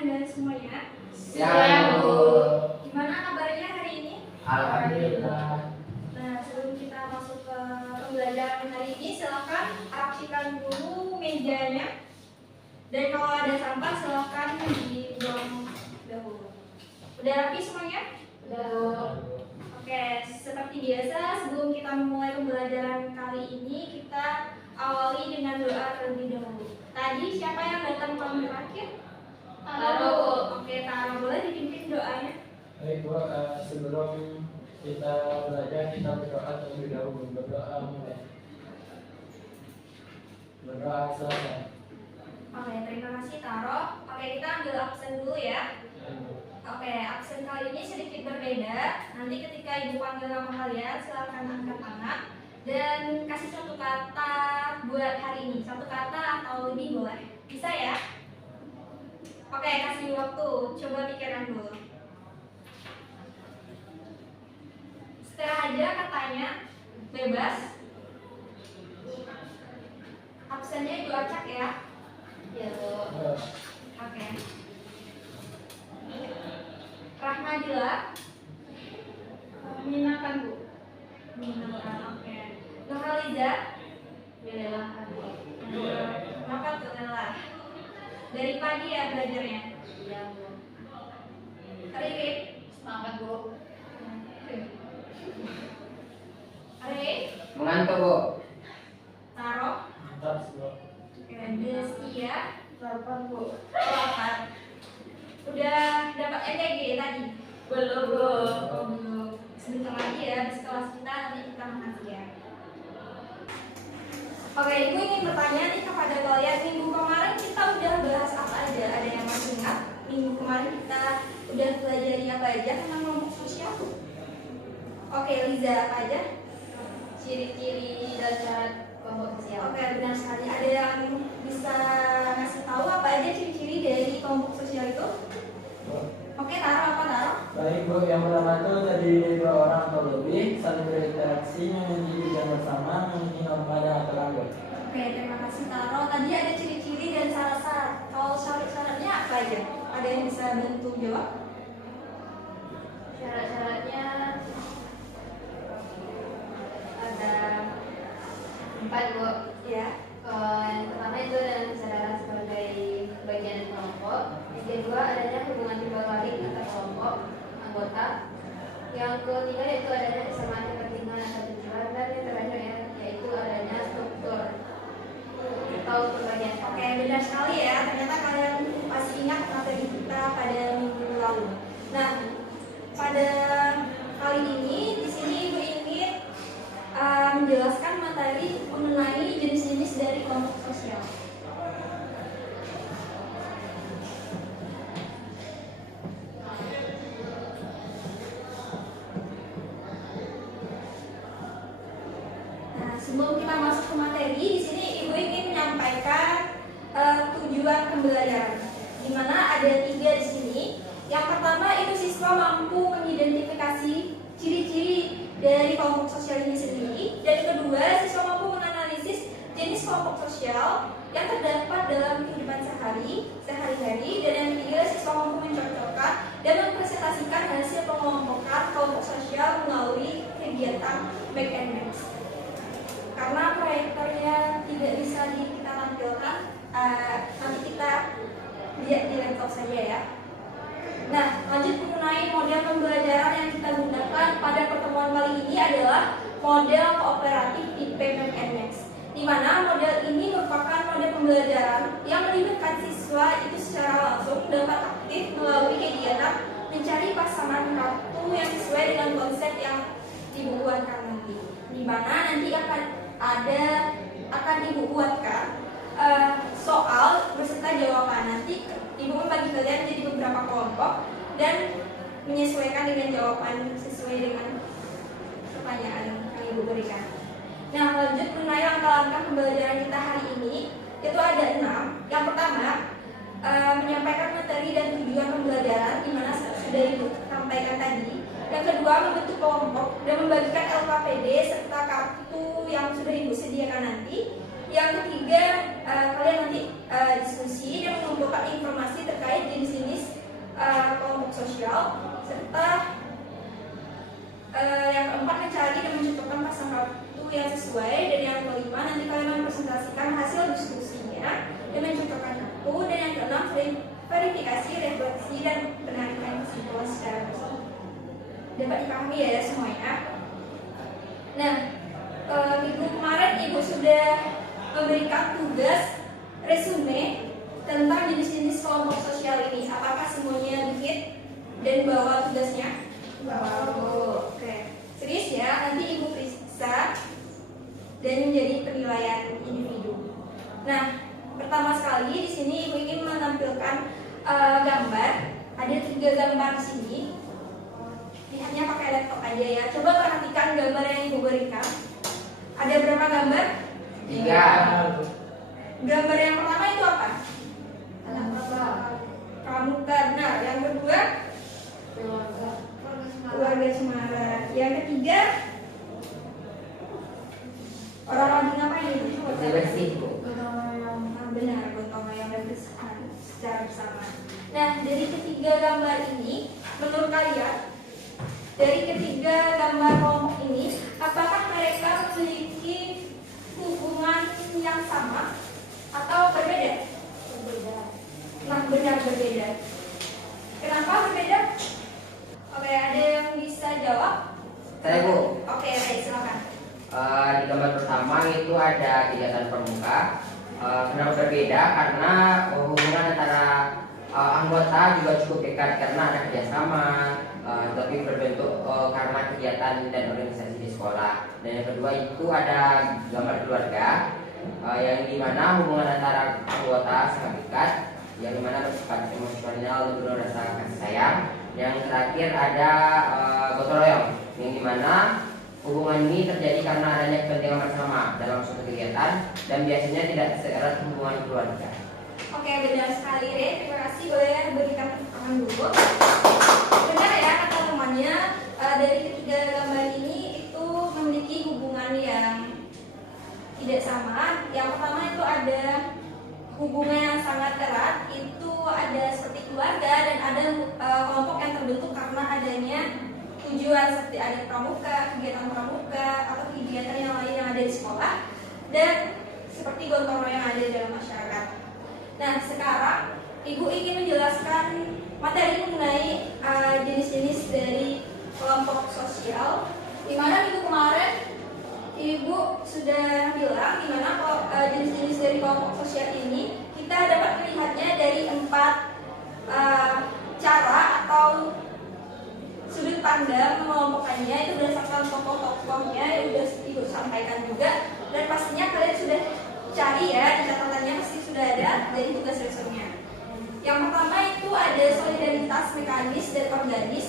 Anda semuanya? Siap, Bu. Gimana kabarnya hari ini? Alhamdulillah. Nah, sebelum kita masuk ke pembelajaran hari ini, silakan rapikan dulu mejanya. Dan kalau ada sampah, silakan dibuang dahulu. Udah rapi semuanya? Udah. Oke, seperti biasa, sebelum kita memulai pembelajaran kali ini, kita awali dengan doa terlebih dahulu. Tadi siapa yang datang paling terakhir? Taro. Oke, Taro, boleh dipimpin doanya? Baik, Bu, sebelum kita belajar, kita berdoa terlebih dahulu. Berdoa mulai. Berdoa selesai. Oke, terima kasih Taro. Oke, kita ambil absen dulu ya. Oke, absen kali ini sedikit berbeda. Nanti ketika Ibu panggil nama kalian, silakan angkat tangan dan kasih satu kata buat hari ini. Satu kata atau lebih boleh. Bisa ya? Oke, kasih waktu. Coba pikirkan dulu. Setelah aja katanya, bebas. Absennya Ibu acak ya. Ya, Bu. Oke. Rahmadila. Menyenangkan, Bu. Menyenangkan. Oke. Nurhaliza. Melelahkan, Bu. Kenapa tuh lelah? Dari pagi ya belajarnya. Iya, Bu. Riri. Semangat, Bu. Riri. Mengantuk, Bu. Taro. Mantap, Bu. Oke. Destia. Lapar, Bu. Lapar. Udah dapat EKG tadi? Belum, Bu. Oh, belum. Sebentar lagi ya, habis kelas kita nanti kita makan siang. Oke, Ibu ingin bertanya nih kepada kalian. Minggu kemarin kita udah bahas apa aja? Ada yang masih ingat? Minggu kemarin kita udah pelajari apa aja tentang kelompok sosial? Oke, Liza, apa aja? Ciri-ciri dan syarat kelompok sosial. Oke, benar sekali. Ada yang bisa ngasih tahu apa aja ciri-ciri dari kelompok sosial itu? Oke, Taro, apa Taro? Baik, Bu, yang pertama itu tadi 2 orang atau lebih saling berinteraksi, memiliki tujuan bersama, memiliki norma dan aturan, Bu. Oke, terima kasih Taro. Tadi ada ciri-ciri dan syarat-syarat. Kalau syarat-syaratnya apa aja? Ada yang bisa bantu jawab? Syarat-syaratnya ada 4, Bu. Ya. Yang pertama itu adalah kesadaran sebagai bagian dari kelompok. Yang kedua adanya hubungan timbal balik antar kelompok anggota. Yang ketiga yaitu adanya kesamaan kepentingan atau tujuan, dan yang terakhir yaitu adanya struktur atau pembagian. Oke, benar sekali ya. Ternyata kalian masih ingat materi kita pada minggu lalu. Nah, pada kali ini di sini Ibu ingin menjelaskan materi mengenai jenis-jenis dari kelompok sosial. Nah, sebelum kita masuk ke materi, di sini Ibu ingin menyampaikan tujuan pembelajaran, di mana ada 3 di sini. Yang pertama itu siswa mampu mengidentifikasi ciri-ciri dari kelompok sosial ini sendiri, dan kedua siswa mampu menganalisis jenis kelompok sosial yang terdapat dalam kehidupan sehari-hari, dan yang ketiga siswa mampu mencocokkan dan mempresentasikan hasil pengelompokan kelompok sosial melalui kegiatan back and match. Karena proyektornya tidak bisa kita tampilkan, nanti kita lihat di laptop saja ya. Nah, lanjut mengenai model pembelajaran yang kita gunakan pada pertemuan kali ini adalah model kooperatif tipe Back and Match, di mana model ini merupakan model pembelajaran yang melibatkan siswa itu secara langsung dapat aktif melalui kegiatan mencari pasangan kartu yang sesuai dengan konsep yang Ibu buatkan nanti, di mana nanti akan Ibu buatkan soal beserta jawaban. Nanti Ibu membagi kalian jadi beberapa kelompok dan menyesuaikan dengan jawaban sesuai dengan pertanyaan yang Ibu berikan. Nah, lanjut mengenai langkah-langkah pembelajaran kita hari ini, itu ada 6. Yang pertama, menyampaikan materi dan tujuan pembelajaran, di mana sudah Ibu sampaikan tadi. Yang kedua, membentuk kelompok dan membagikan LKPD serta kartu yang sudah Ibu sediakan nanti. Yang ketiga, kalian nanti diskusi dan mengumpulkan informasi terkait jenis-jenis yang sesuai, dan yang kelima nanti kalian mempresentasikan hasil diskusinya dan mencocokkan itu, dan yang keenam verifikasi, refleksi, dan penarikan kesimpulan secara bersama. Dapat dipahami ya semuanya. Nah, minggu kemarin Ibu sudah memberikan tugas resume tentang jenis-jenis kelompok sosial ini. Apakah semuanya bikin dan bawa tugasnya? Bawa. Oke. Serius ya, nanti Ibu periksa dan menjadi penilaian individu. Nah, pertama sekali di sini Ibu ingin menampilkan gambar. Ada 3 gambar di sini. Lihatnya pakai laptop aja ya. Coba perhatikan gambar yang Ibu berikan. Ada berapa gambar? 3. Gambar yang pertama itu apa? Anak bapak. Pramuka. Nah, yang kedua keluarga Cemara. Yang ketiga orang lagi ngapain ini? Bersih-bersih, Bu. Benar, gotong royong dan bersamaan secara bersama. Nah, dari ketiga gambar ini, menurut kalian, dari ketiga gambar kelompok ini, apakah mereka memiliki hubungan yang sama atau berbeda? Berbeda. Nah, benar berbeda. Kenapa berbeda? Oke, ada yang bisa jawab? Saya, Bu. Oke, baik, silakan. Di gambar pertama itu ada kegiatan pramuka. Kenapa berbeda? Karena hubungan antara anggota juga cukup dekat karena ada kerjasama, tapi berbentuk karena kegiatan dan organisasi di sekolah. Dan yang kedua itu ada gambar keluarga, yang dimana hubungan antara anggota sangat dekat, yang dimana bersifat emosional dan penuh rasa kasih sayang. Yang terakhir ada gotong royong, yang dimana hubungan ini terjadi karena adanya kepentingan bersama dalam suatu kegiatan dan biasanya tidak seerat hubungan keluarga. Oke, benar sekali, Re. Terima kasih. Boleh berikan tepuk tangan dulu. Benar ya kata temannya, dari ketiga gambar ini itu memiliki hubungan yang tidak sama. Yang pertama itu ada hubungan yang sangat erat, itu ada seperti keluarga, dan ada kelompok yang terbentuk karena adanya tujuan seperti ada pramuka, kegiatan pramuka, atau kegiatan yang lain yang ada di sekolah, dan seperti gotong royong yang ada di dalam masyarakat. Nah, sekarang Ibu ingin menjelaskan materi mengenai jenis-jenis dari kelompok sosial, di mana minggu kemarin Ibu sudah bilang di mana jenis-jenis dari kelompok sosial ini kita dapat melihatnya dari 4 cara atau sudut pandang mengelompokkannya. Itu berdasarkan tokoh-tokohnya yang sudah Ibu sampaikan juga, dan pastinya kalian sudah cari ya, di catatannya pasti sudah ada dari tugas resumenya. Yang pertama itu ada solidaritas mekanis dan organis.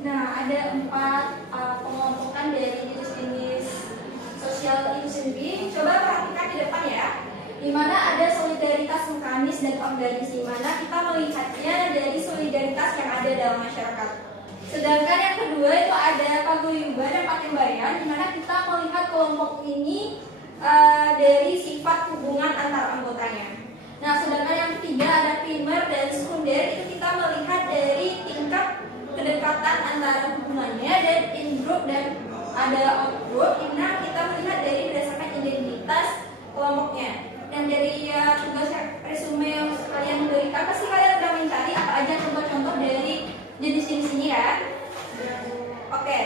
Nah, ada 4 pengelompokan dari jenis-jenis sosial itu sendiri. Coba perhatikan di depan ya, di mana ada solidaritas mekanis dan organis, di mana kita melihatnya dari solidaritas yang ada dalam masyarakat. Sedangkan yang kedua itu ada paguyuban dan patembayan, di mana kita melihat kelompok ini dari sifat hubungan antar anggotanya. Nah, sedangkan yang ketiga ada primer dan sekunder, itu kita melihat dari tingkat kedekatan antara hubungannya, dan in group dan ada out group. Nah, kita melihat dari berdasarkan identitas kelompoknya. Dan dari tugas resume yang kalian berikan, pasti kalian sudah mencari apa aja contoh-contoh dari jenis-jenis ini ya. Oke.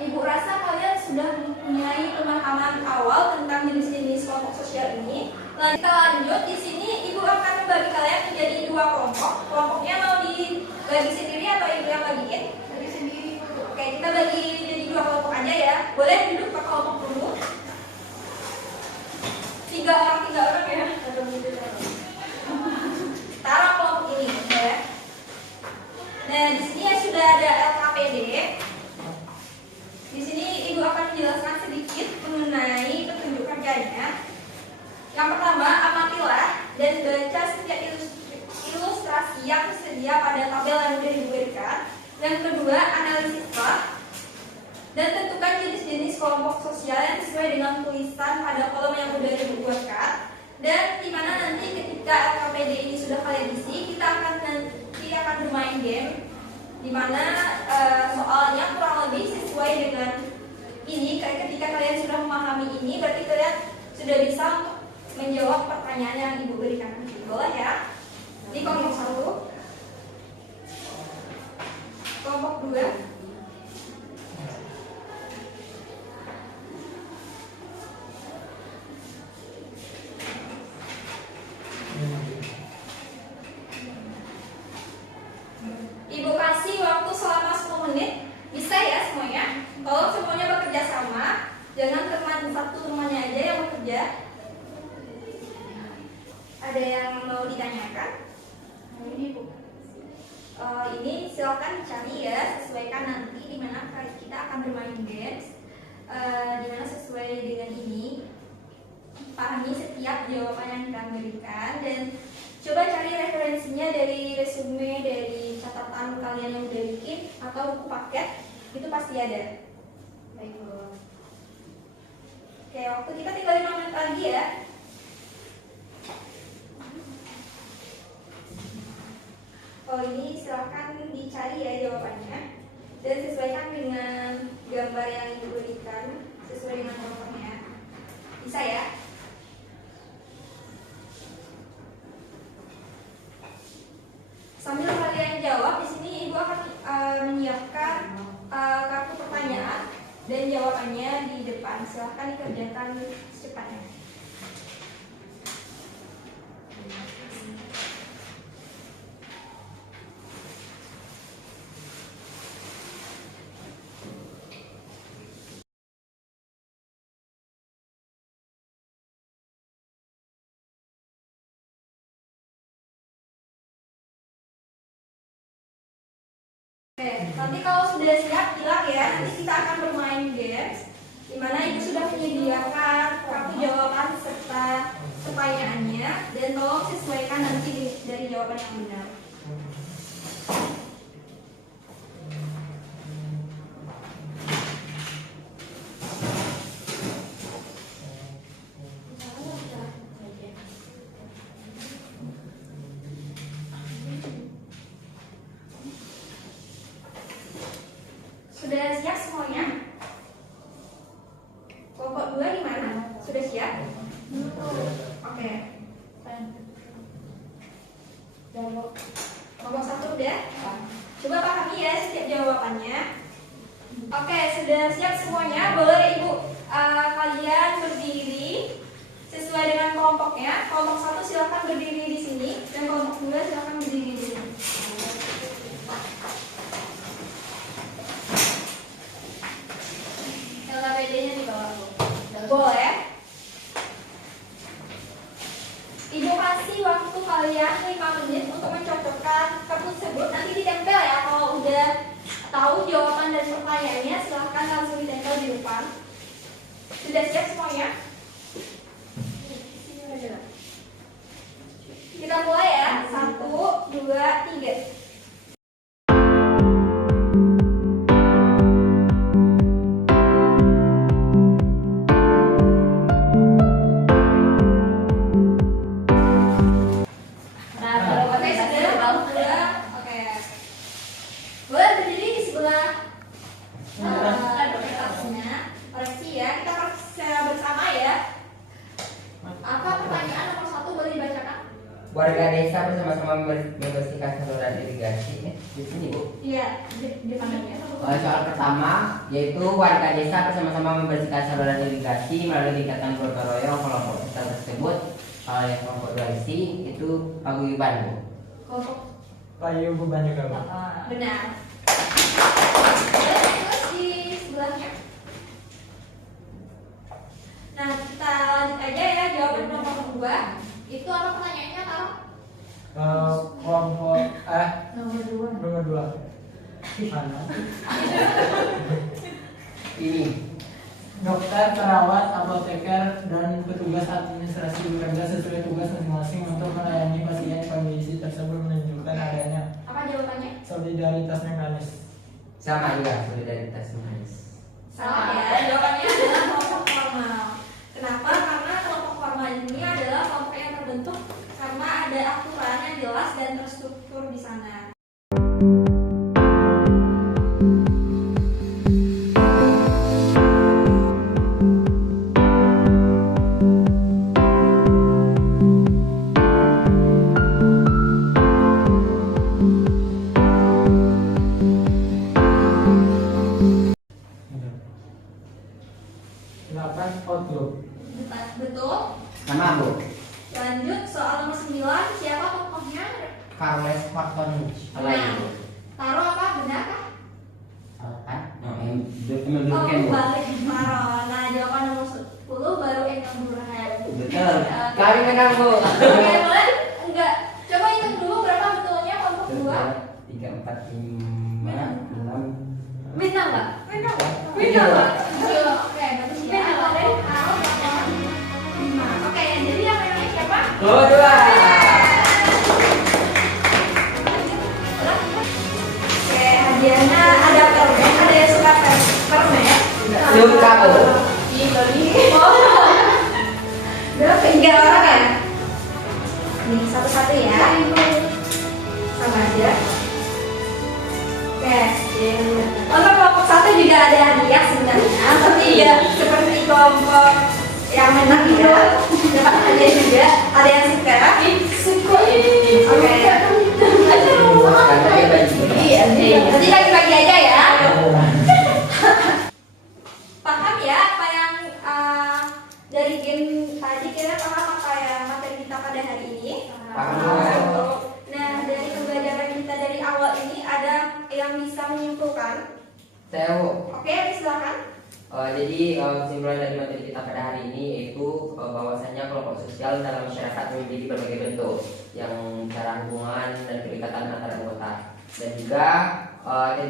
Ibu rasa kalian sudah mempunyai pemahaman awal tentang jenis-jenis kelompok sosial ini. Kita lanjut. Di sini Ibu akan membagi kalian menjadi 2 kelompok. Kelompoknya mau dibagi sendiri atau Ibu yang bagiin? Bagi sendiri. Oke, kita bagi jadi 2 kelompok aja ya. Boleh duduk ke kelompok dulu. tiga orang ya. Taruh kelompok ini ya. Nah di sini ya sudah ada LKPD. Di sini ibu akan menjelaskan sedikit mengenai petunjuk kerjanya. Yang pertama, amatilah dan baca setiap ilustrasi yang tersedia pada tabel yang sudah diberikan. Yang kedua, analisislah dan tentukan jenis-jenis kelompok sosial yang sesuai dengan tulisan pada kolom yang sudah dibuatkan. Dan di mana nanti ketika LKPD ini sudah kalian isi, kita akan bermain game, di mana soalnya kurang lebih sesuai dengan ini. Ketika kalian sudah memahami ini, berarti kalian sudah bisa untuk menjawab pertanyaan yang ibu berikan. Boleh ya? Di kelompok 1, kelompok 2. Ibu kasih waktu selama 10 menit. Bisa ya semuanya? Tolong semuanya bekerja sama. Jangan satu temannya aja yang bekerja. Ada yang mau ditanyakan? Ini Bu. Ini silakan dicari ya, sesuaikan nanti di mana kita akan bermain games. Di mana sesuai dengan ini. Pahami setiap jawaban yang kita berikan dan coba cari referensinya dari resume, dari catatan kalian yang udah bikin atau buku paket, itu pasti ada. Baik Bu. Oke, waktu kita tinggal 5 menit lagi ya. Oh ini silahkan dicari ya jawabannya dan sesuaikan dengan gambar yang ibu berikan sesuai dengan kelompoknya. Bisa ya? Sambil kalian jawab, di sini ibu akan menyiapkan kartu pertanyaan dan jawabannya di depan. Silahkan dikerjakan secepatnya. Oke, nanti kalau sudah siap bilang ya, nanti kita akan bermain games di mana ibu sudah menyediakan kartu jawaban serta pertanyaannya dan tolong sesuaikan nanti dari jawaban yang benar. Sudah siap semuanya? Kelompok 2 gimana? Sudah siap? Oke. Kelompok 1 udah? Coba pahami ya setiap jawabannya. Oke, sudah siap semuanya? Boleh ibu kalian berdiri sesuai dengan kelompoknya. Kelompok 1 silakan berdiri di sini dan kelompok 2 silakan berdiri di sini. LKPD-nya di bawah Bu. Boleh. Ibu kasih waktu kalian 5 menit untuk mencocokkan kartu tersebut. Nanti ditempel ya. Kalau udah tahu jawaban dan pertanyaannya, silahkan langsung ditempel di depan. Sudah siap semuanya? Kita mulai ya. 1, 2, 3. Warga desa bersama-sama membersihkan saluran irigasi. Di sini Bu. Iya, di mana? Soal pertama yaitu warga desa bersama-sama membersihkan saluran irigasi melalui kegiatan gotong royong kelompok desa tersebut. Yang kelompok 2 isi itu paguyuban Bu. Kelompok paguyuban juga Bu. Benar. Terus di sebelahnya. Nah, kita lanjut aja ya jawaban 2 itu apa pertanyaannya tahu? Kelompok Nomor 2. nomor 2 mana? Ini. Dokter, perawat, apoteker, dan petugas administrasi bekerja sesuai tugas masing-masing untuk melayani pasien. Kondisi tersebut menunjukkan adanya Apa jawabannya? solidaritas mekanis. Sama juga solidaritas mekanis. Salah ya, jawabannya adalah kelompok formal. Kenapa? Karena kelompok formal ini adalah kelompok yang terbentuk karena ada aturan yang jelas dan terstruktur di sana. Delapan outlook. Betul. Sama Bu. Lanjut soal nomor 9, siapa tokohnya? Carles Martinez. Apa itu? Taruh apa? Benar kah? Salah kan? Oh, emang Oh, bukan Bu. balik taruh. Nah, jawaban nomor 10 baru Enam Burhan. Betul. Kami menang Bu. Oke, boleh? Enggak. Coba hitung dulu berapa betulnya kelompok 2. 3, 4, 5, 6. Bintang nggak? Bintang. Bintang nggak? Oke, bagus ya. Taruh berapa? 5. Oke, jadi yang menangnya siapa? Kedua. Oke, hadiahnya ada permen, ada yang suka permen. Suka Bu. Berapa? 3 orang ya? Nih, satu-satu ya. Sama aja. Oke. Untuk kelompok 1 juga ada hadiah sebenarnya, tapi ya seperti kelompok yang menang ya. Dapat hadiah juga. Ada yang suka? Oke. Karena dia baju. Iya, nanti bagi-bagi aja ya. Paham ya apa yang dari game tadi, kira paham apa yang materi kita pada hari ini? Paham. Nah, dari pembelajaran kita dari awal ini ada yang bisa menyimpulkan? Saya Bu. Oke, silakan. Jadi kesimpulan dari materi kita pada hari ini yaitu bahwasannya kelompok sosial dalam masyarakat memiliki berbagai bentuk yang cara hubungan dan kedekatan antara anggota, dan juga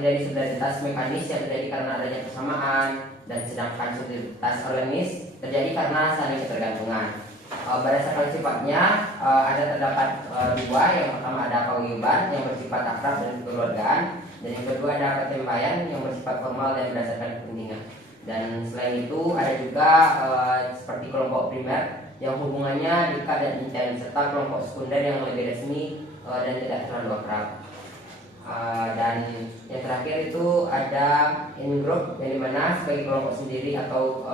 dari solidaritas mekanis yang terjadi karena adanya persamaan, dan sedangkan solidaritas organis terjadi karena saling ketergantungan. Berdasarkan sifatnya terdapat dua. Yang pertama ada paguyuban yang bersifat akrab dan kekeluargaan, dan yang kedua ada ketembayan yang bersifat formal dan berdasarkan kepentingan. Dan selain itu ada juga seperti kelompok primer yang hubungannya dekat dan intens, serta kelompok sekunder yang lebih resmi dan tidak terlalu akrab. Dan yang terakhir itu ada in group yang dimana sebagai kelompok sendiri atau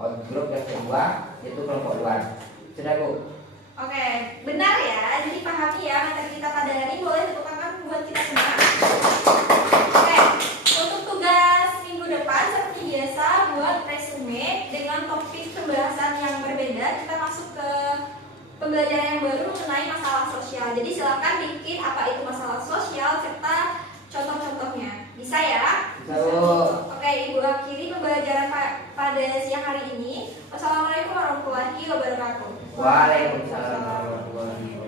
out group yang kedua yaitu kelompok luar. Sudah Bu? Oke, benar ya. Jadi pahami ya materi kita pada hari ini. Boleh tepuk tangan buat kita semua. Oke, untuk tugas minggu depan seperti biasa buat resume dengan topik pembahasan yang berbeda. Kita masuk ke pembelajaran yang baru mengenai masalah sosial. Jadi silakan bikin apa itu masalah sosial serta contoh-contohnya. Bisa ya? Bisa Bu. Oke, Ibu akhiri pembelajaran pada siang hari ini. Wassalamualaikum warahmatullahi wabarakatuh. Waalaikumsalam warahmatullahi wabarakatuh.